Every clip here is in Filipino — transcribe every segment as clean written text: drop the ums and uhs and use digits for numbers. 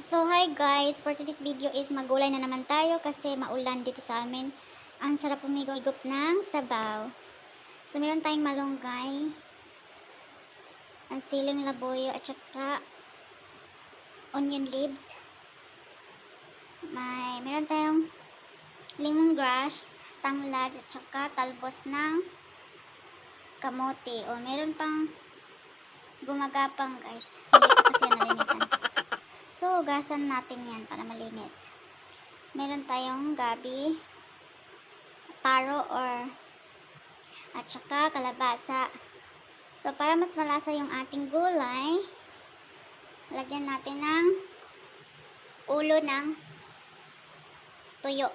So hi guys, for today's video is magulay na naman tayo kasi maulan dito sa amin. Ang sarap umigop ng sabaw. So meron tayong malunggay, ang siling labuyo at saka onion leaves. Meron tayong lemongrass, tanglad at saka talbos ng kamote. O meron pang gumagapang guys. Hindi pa kasi nalinisan. So, hugasan natin yan para malinis. Meron tayong gabi, taro at saka kalabasa. So, para mas malasa yung ating gulay, lagyan natin ng ulo ng tuyo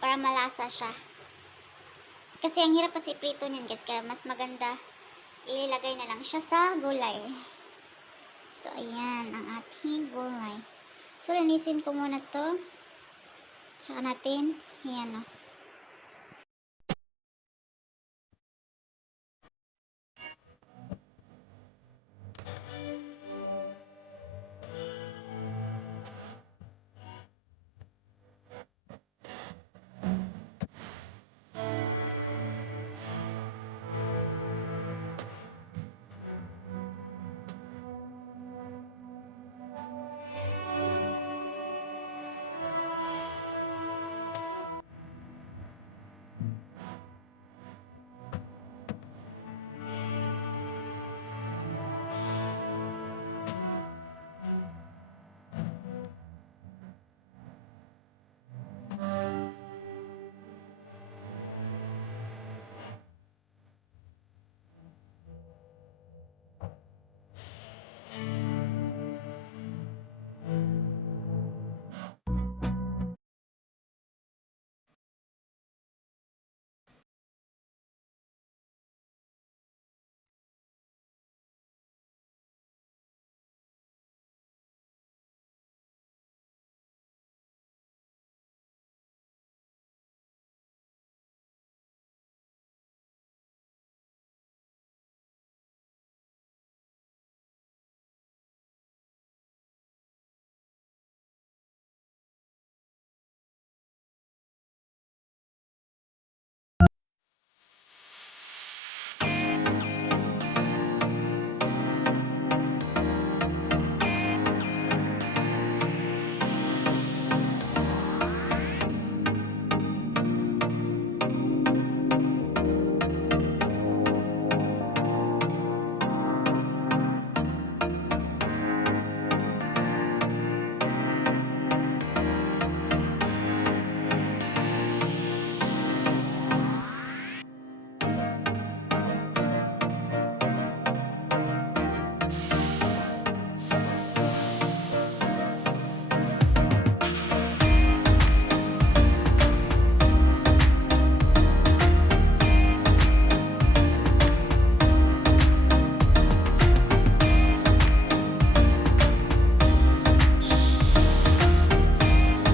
para malasa siya. Kasi ang hirap kasi prito niyan guys, kaya mas maganda ilagay na lang siya sa gulay. So, ayan ang ating gulay. So, linisin ko muna to. Tsaka natin, ayan o.